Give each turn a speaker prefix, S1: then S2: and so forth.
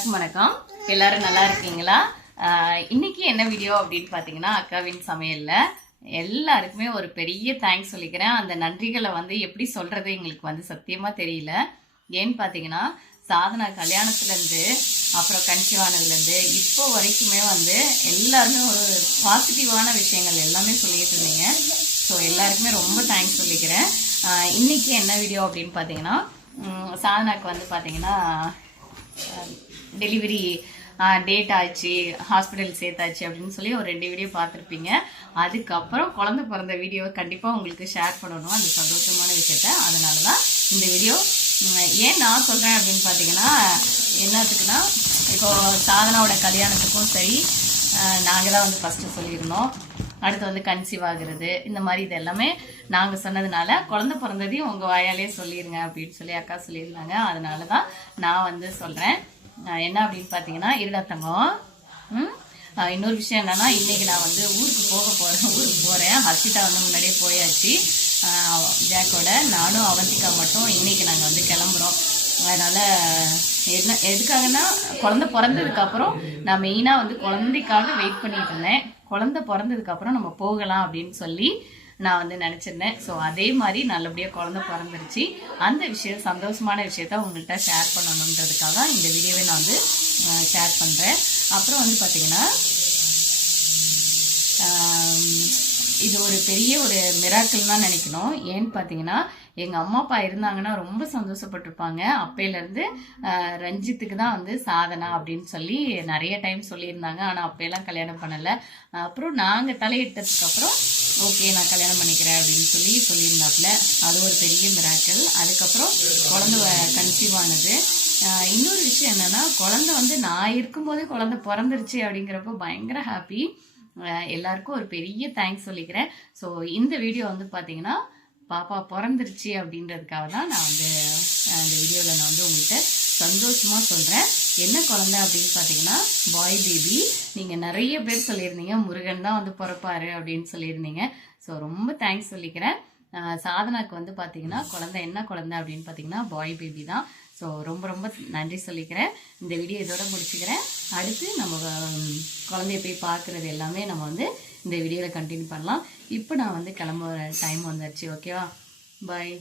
S1: எல்லாருக்கும் வணக்கம். எல்லாரும் நல்லா இருக்கீங்களா? இன்னைக்கு என்ன வீடியோ அப்படின்னு பார்த்தீங்கன்னா அக்காவின் சமையலில் எல்லாருக்குமே ஒரு பெரிய தேங்க்ஸ் சொல்லிக்கிறேன். அந்த நன்றிகளை வந்து எப்படி சொல்கிறது எங்களுக்கு வந்து சத்தியமாக தெரியல. ஏன்னு பார்த்தீங்கன்னா சாதனா கல்யாணத்துலேருந்து அப்புறம் கன்சிவானதுலேருந்து இப்போ வரைக்குமே வந்து எல்லாருமே ஒரு பாசிட்டிவான விஷயங்கள் எல்லாமே சொல்லிட்டு இருந்தீங்க. ஸோ எல்லாருக்குமே ரொம்ப தேங்க்ஸ் சொல்லிக்கிறேன். இன்றைக்கி என்ன வீடியோ அப்படின்னு பார்த்தீங்கன்னா சாதனாக்கு வந்து பார்த்தீங்கன்னா டெலிவரி டேட் ஆச்சு ஹாஸ்பிட்டல் சேர்த்தாச்சு அப்படின்னு சொல்லி ஒரு ரெண்டு வீடியோ பார்த்துருப்பீங்க. அதுக்கப்புறம் குழந்தை பிறந்த வீடியோவை கண்டிப்பாக உங்களுக்கு ஷேர் பண்ணணும். அந்த சந்தோஷமான விஷயத்த. அதனால தான் இந்த வீடியோ ஏன் நான் சொல்கிறேன் அப்படின்னு பார்த்தீங்கன்னா என்னத்துக்குன்னா இப்போ சாதனாவோட கல்யாணத்துக்கும் சரி நாங்கள் தான் வந்து ஃபஸ்ட்டு சொல்லியிருந்தோம். அடுத்து வந்து கன்சீவ் ஆகுறது இந்த மாதிரி இது எல்லாமே நாங்கள் சொன்னதுனால குழந்தை பிறந்ததையும் உங்கள் வாயாலே சொல்லிடுங்க அப்படின்னு சொல்லி அக்கா சொல்லியிருந்தாங்க. அதனால தான் நான் வந்து சொல்கிறேன் என்ன அப்படின்னு பார்த்தீங்கன்னா இருடாத்தங்கம் ம்? இன்னொரு விஷயம் என்னன்னா இன்றைக்கி நான் வந்து ஊருக்கு போக போகிறேன் ஊருக்கு போகிறேன் ஹர்ஷிதா வந்து முன்னாடியே போயாச்சு. ஜாக்கோட. நானும் அவந்திகா மட்டும் இன்றைக்கி நாங்கள் வந்து கிளம்புறோம். அதனால் என்ன எதுக்காகன்னா குழந்த பிறந்ததுக்கப்புறம் நான் மெயினாக வந்து குழந்தைக்காக வெயிட் பண்ணிட்டு இருந்தேன். குழந்த பிறந்ததுக்கப்புறம் நம்ம போகலாம் அப்படின்னு சொல்லி நான் வந்து நினச்சிருந்தேன். ஸோ அதே மாதிரி நல்லபடியாக குழந்தை பிறந்துருச்சு. அந்த விஷயம் சந்தோஷமான விஷயத்த உங்கள்கிட்ட ஷேர் பண்ணணுன்றதுக்காக தான் இந்த வீடியோவை நான் வந்து ஷேர் பண்ணுறேன் அப்புறம் வந்து பார்த்தீங்கன்னா இது ஒரு பெரிய ஒரு மிராக்கிள் தான் நினைக்கணும். ஏன்னு பார்த்தீங்கன்னா எங்கள் அம்மா அப்பா இருந்தாங்கன்னா ரொம்ப சந்தோஷப்பட்டிருப்பாங்க. அப்பையிலேருந்து ரஞ்சித்துக்கு தான் வந்து சாதனா அப்படின்னு சொல்லி நிறைய டைம் சொல்லியிருந்தாங்க. ஆனால் அப்பையெல்லாம் கல்யாணம் பண்ணலை. அப்புறம் நாங்கள் தலையிட்டதுக்கு அப்புறம் ஓகே நான் கல்யாணம் பண்ணிக்கிறேன் அப்படின்னு சொல்லி சொல்லியிருந்தாப்புல. அது ஒரு பெரிய மிராக்கள் அதுக்கப்புறம் குழந்தை கன்சீவ் ஆனது. இன்னொரு விஷயம் என்னென்னா குழந்தை வந்து நான் இருக்கும்போதே குழந்தை பிறந்துருச்சு அப்படிங்கிறப்போ பயங்கர ஹாப்பி எல்லாருக்கும் ஒரு பெரிய தேங்க்ஸ் சொல்லிக்கிறேன். ஸோ இந்த வீடியோ வந்து பார்த்தீங்கன்னா பாப்பா பிறந்துருச்சு அப்படின்றதுக்காக தான் நான் வந்து அந்த வீடியோவில் நான் வந்து உங்கள்கிட்ட சந்தோஷமாக சொல்கிறேன் என்ன குழந்தை அப்படின்னு பார்த்தீங்கன்னா பாய் பேபி நீங்கள் நிறைய பேர் சொல்லியிருந்தீங்க முருகன் தான் வந்து பிறப்பாரு அப்படின்னு சொல்லியிருந்தீங்க. ஸோ ரொம்ப தேங்க்ஸ் சொல்லிக்கிறேன். சாதனாக்கு வந்து பார்த்தீங்கன்னா குழந்தை என்ன குழந்தை அப்படின்னு பார்த்தீங்கன்னா பாய் பேபி தான். ஸோ ரொம்ப ரொம்ப நன்றி சொல்லிக்கிறேன். இந்த வீடியோ இதோட முடிச்சுக்கிறேன். அடுத்து நம்ம குழந்தைய போய் பார்க்குறது எல்லாமே நம்ம வந்து இந்த வீடியோவில் கண்டினியூ பண்ணலாம். இப்போ நான் வந்து கிளம்புற டைம் வந்துருச்சு ஓகேவா பாய்